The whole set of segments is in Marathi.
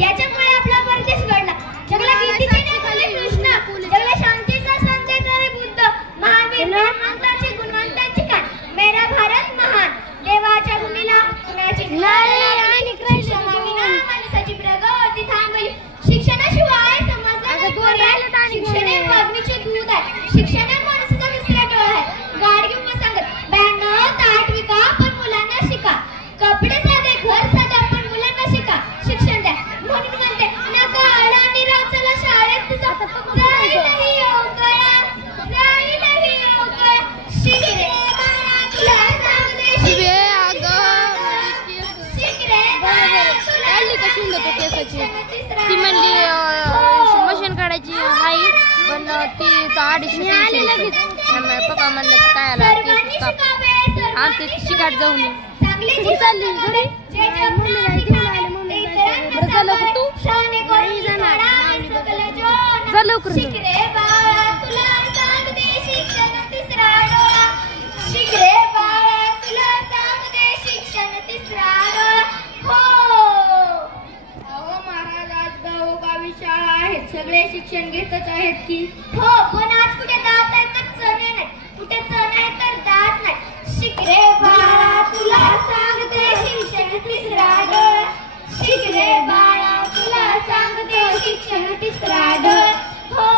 याच्यामुळे आपला परदेश घडला. जगाला गीतेचे नेते कृष्ण, जगाला शांतीचा संदेश देणारे बुद्ध, महावीर, ज्ञानवंतांची गुणवंतांची काय, मेरा भारत महान. देवाच्या भूमीला कुणाची शिक्षणाविना माणसाची प्रगती थांबली. शिक्षणाशिवाय समाजाला शिक्षण हे वागणीचे दूध आहे. शिक्षण हे माणसाचा दुसरा डोळा आहे. गाड घेऊन सांगत बॅनर ताट विका पण मुलांना शिका. कपडे साधे घर साधा पण मुलांना शिका. शिक्षण द्या म्हणून म्हणते नका अडाणी राचला शाळेत जाईलही अवकळा, जाईलही अवकळा. शिक रे बाळा तुला सांगते, शिक रे बाळा तुला ती म्हणली मशीन काढायची नाही पण ती 250 पप्पा म्हणलं काय आला आमचे शिकाट जाऊन लवकर सगळे शिक्षण घेतच आहेत की हो, पण आज कुठे दात आहे तर चणे नाही, कुठे चण आहे तर दात नाही. शिक रे बाळा तुला सांगते शिक्षण तिसरा डोळा. शिक रे बाळा तुला सांगते शिक्षण तिसरा डोळा. हो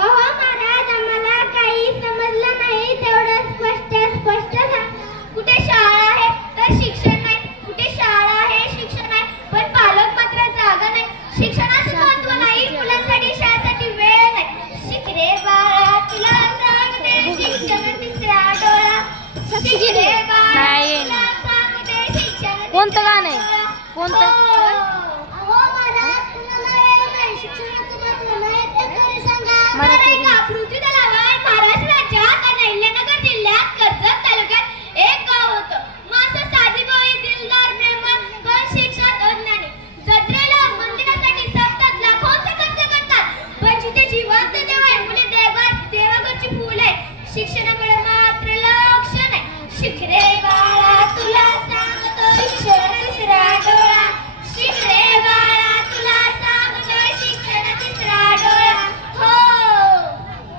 अहो महाराज आम्हाला काही समजलं नाही, तेवढं स्पष्ट स्पष्ट सांग. कुठे शाळा आहे तर शिक्षण नाही, कुठे शाळा आहे शिक्षण आहे पण पालक मात्र जागा नाही. शिक्षणाचं महत्व नाही, मुलांसाठी शाळेसाठी वेळ नाही. शिक रे बाळा तुला सांगते शिक्षण तिसरा डोळा. शिक रे बाळा तुला सांगते शिक्षण कोणतं गाणं आहे कोणतं? अहो महाराज तुम्हाला वेळ नाही, शिक्षणाचं महत्व नाही तर तरी सांगा. मराठी पृथ्वी तलावात महाराष्ट्र राज्यात आणि अहिल्यानगर जिल्ह्यात कर्जत तालुक्यात एक गाव होतं. माझं साधीभोळी दिलदार प्रेमळ पण शिक्षण अज्ञानी. जत्रेला मंदिरासाठी सतत लाखोंचा खर्च करतात पण जिथे जिवंत देव आहे मुले देवाघरची फुल आहे. शिक्षणाकडे मात्र लक्ष नाही. शिक रे बाळा तुला सांगतो शिक्षण तिसरा डोळा. शिक रे बाळा तुला सांगतो शिक्षण तिसरा डोळा. हो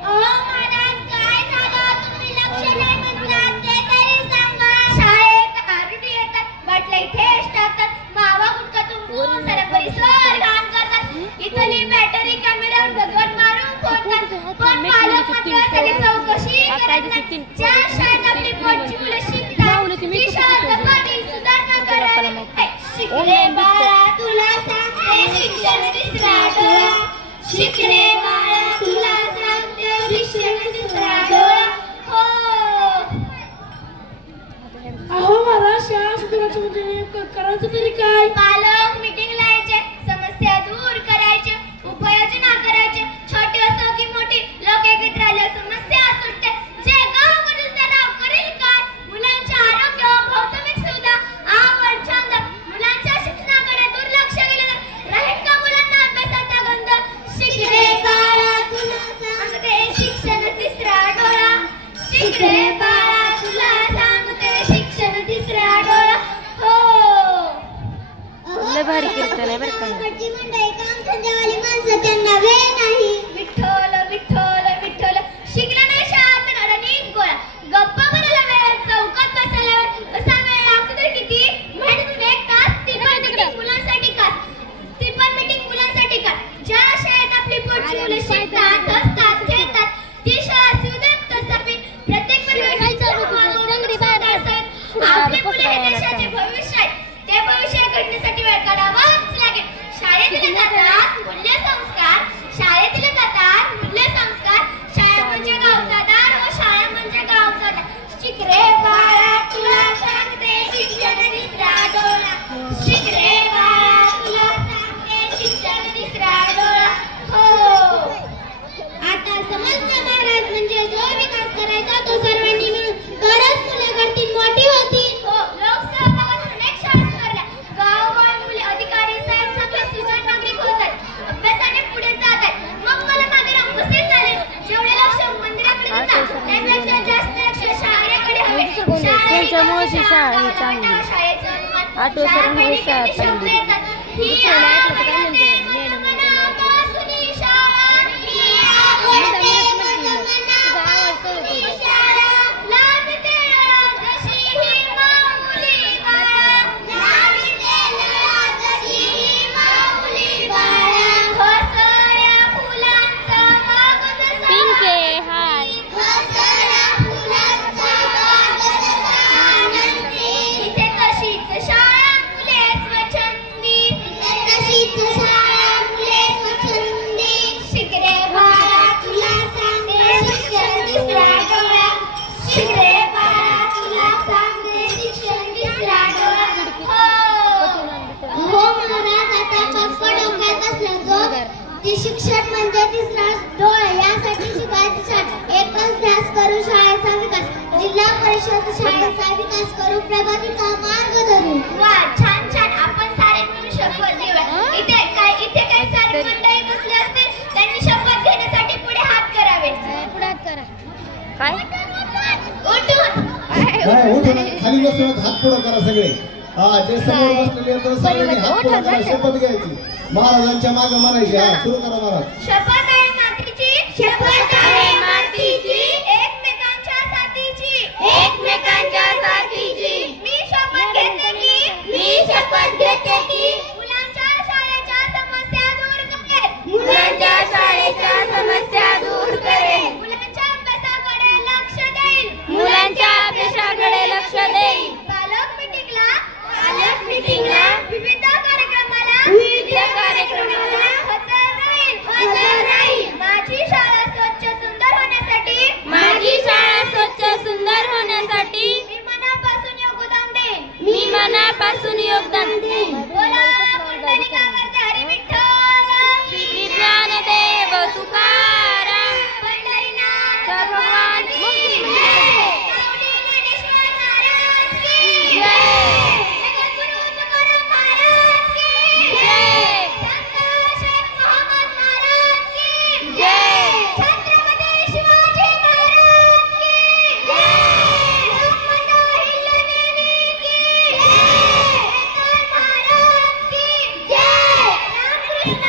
अहो महाराज काय झालं तुम्ही लक्ष नाही म्हणतात ते तरी सांगा. शाळेत आरडी येतात, बाटल्या इथेच टाकतात, मावा गुटखा तुंबून सारा परिसर घाण करतात. इथली बॅटरी कॅमेऱ्यावर भगवान मारून फोडतात पण पालक मात्र सगळी चौकशी करत नाही. ज्या शाळेत आपली पोटची मुलं शिकतात ती शाळा कधी सुधारणा करत नाही. शिक रे बाळा तुला सांगते शिक्षण तिसरा डोळा. शिक रे बाळा तुला सांगते शिक्षण तिसरा डोळा. हो अहो महाराज शाळा सुधारायचं म्हणजे करायचं तरी काय? पालक मीटिंग लावायचे, समस्या दूर करायचे, उपाययोजना करायचे. छोटी असो की मोठी लोक एकत्र आले समस्या सुटते. जे गाव करेल त्याला करेल काय? मुलांचे आरोग्य, भौतिक सुविधा, आवड, छंद, मुलांच्या शिक्षणाकडे दुर्लक्ष केले तर राहील का मुलांना अभ्यासाचा गंध? शिक रे बाळा तुला सांगते शिक्षण तिसरा डोळा. शिक रे बाळा तुला सांगते शिक्षण तिसरा डोळा. हो लय भारी कीर्तन आहे बरं का. काम धंद्यावाली माणसं त्यांना वेळ नाही. विठ्ठल विठ्ठल विठ्ठल. शिकला नाही शाळेत तर अडणीत गोळा. गप्पा मारायला वेळ, चौकात बसायला वेळ, असा वेळ लागतो तर किती? महिन्यातून 1 तास. ती पण मीटिंग मुलांसाठी का? ती पण मीटिंग मुलांसाठी का? ज्या शाळेत आपली पोटची मुलं शिकतात, हसतात, खेळतात ती शाळा सुधारत असावी. प्रत्येक आपले मुले हे देशाचे भविष्य आहे. ते भविष्य घडण्यासाठी वेळ काढावाच लागेल. शाळेत जातात मूल्य संस्कार, शाळेत जातात मूल्य संस्कार. शाळा म्हणजे गावचा दार व शाळा म्हणजे गावचा दार. शिक रे बाळा तुला सांगते शिक्षण तिसरा डोळा. शिक रे बाळा तुला सांगते शिक्षण तिसरा डोळा. हो आता समजलं महाराज, म्हणजे जो विकास करायचा तो सर्वांनी मिळून तरच मुले करतील, मोठी होतील. हो लोकसहभागातून अनेक शाळा सुधारल्या. गावोगावी मुले अधिकारी साहेब सगळे सुजाण नागरिक होतात, अभ्यासाने पुढे जातात. मग मला मागे राहून कसे चालेल? जेवढे लक्ष मंदिराकडे देतात त्यापेक्षा जास्त लक्ष शाळेकडे हवे. शाळेचं चांगली शाळेचं ती शिक्षण म्हणजे तिसरा डोळ यासाठी शिकायचं शाळा एकच ध्यास करू शाळेचा विकास जिल्हा परिषद शाळेचा विकास करू प्रगतीचा मार्ग धरू. वा छान छान आपण सारे मिळून शपथ घेऊया. इथे काही सारे मंडळी बसले असतील त्यांनी शपथ घेण्यासाठी पुढे हात करावे. पुढे हात करा. काय उठून खाली बसून हात पुढे करा सगळे. जे समोर बसलेले आहेत सगळ्यांनी हात पुढे करा शपथ घ्यायची. महाराजांच्या मागे म्हणायची. सुरू करा महाराज. शपथ आहे मातीची शपथ आहे मातीची एकमेकांच्या साथीची मी शपथ घेते की मुलांच्या शाळेच्या समस्या दूर करेन मुलांच्या अभ्यासाकडे लक्ष देईल पालक मीटिंगला विविध कार्यक्रमाला हजर राहील. माझी शाळा स्वच्छ सुंदर होण्यासाठी मी मनापासून योगदान देईन. बोला पुंडलिकावरचा हरी विठ्ठल श्री ज्ञानदेव तुकाराम पंढरीनाथ भगवान की जय. माऊली ज्ञानेश्वर महाराज की जय. जगद्गुरु तुकाराम महाराज की जय. संत शेख मोहम्मद महाराज की जय. छत्रपती शिवाजी महाराज की जय. लोकमाता अहिल्यादेवी की जय. महाराज की जय. रामकृष्ण